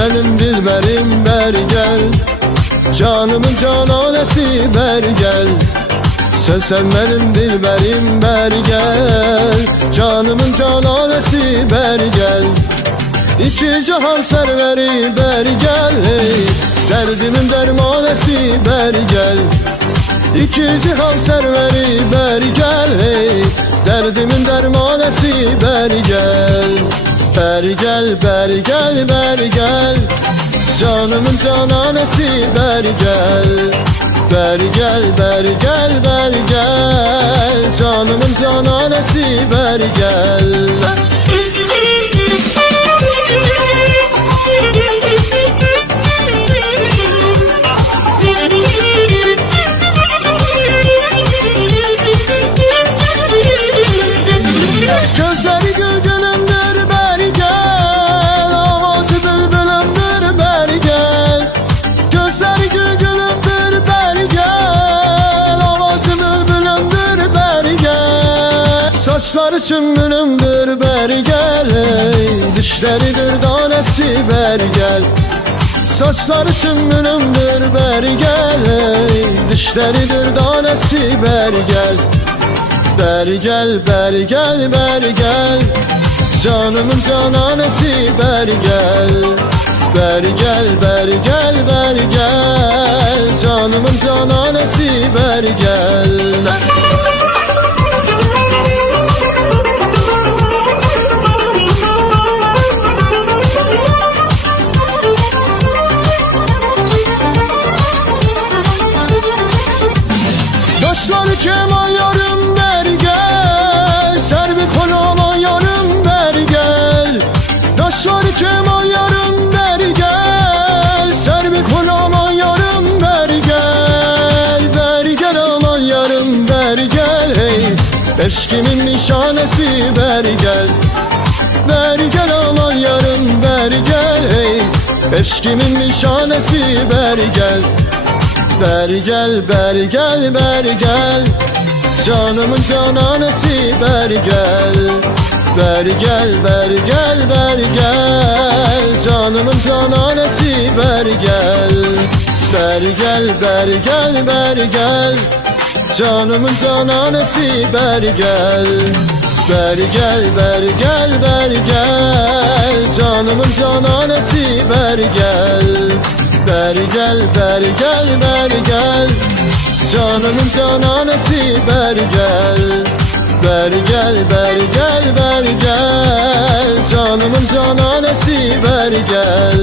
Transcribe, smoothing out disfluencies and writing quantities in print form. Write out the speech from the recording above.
benim dilberim beri gel. Canımın cananesi beri gel. Sen benim dilberim beri gel. Canımın cananesi beri gel. İki cihan serveri beri gel. Hey, derdimin dermanesi beri gel. İki cihan serveri beri gel. Hey, derdimin dermanesi beri gel. Beri gel, beri gel, beri gel. Canımın cananesi beri gel. Beri gel, beri gel, beri gel. Canımın cananesi beri gel. Gözleri gülgünümdür beri gel. Avazı bülbülümdür beri gel. Gözleri gülgünümdür beri gel. Avazı bülbülümdür beri gel. Saçları sümbülümdür beri gel. Dişleridir danesi beri gel. Saçları sümbülümdür beri gel. Dişleridir danesi beri gel. Beri gel, beri gel, beri gel. Canımın cananesi beri gel. Beri gel, beri gel, beri gel. Canımın cananesi beri gel. Dostları keman yarım beri gel. Serbi kolaman yarım beri gel. Dostları keman yarım beri gel. Serbi kolaman yarım beri gel. Beri gel aman yarım beri gel. Hey, eşkimin nişanesi beri gel. Beri gel aman yarım beri gel. Hey, eşkimin nişanesi beri gel. Beri gel, beri gel, beri gel. Canımın cananesi beri gel. Beri gel, beri gel, beri gel. Canımın cananesi beri gel. Beri gel, beri gel, beri gel. Canımın cananesi beri gel. Beri gel, beri gel, beri gel. Canımın cananesi beri gel. Beri gel, beri gel, beri gel. Canımın cananesi beri gel. Beri gel, beri gel, beri gel. Canımın cananesi beri gel.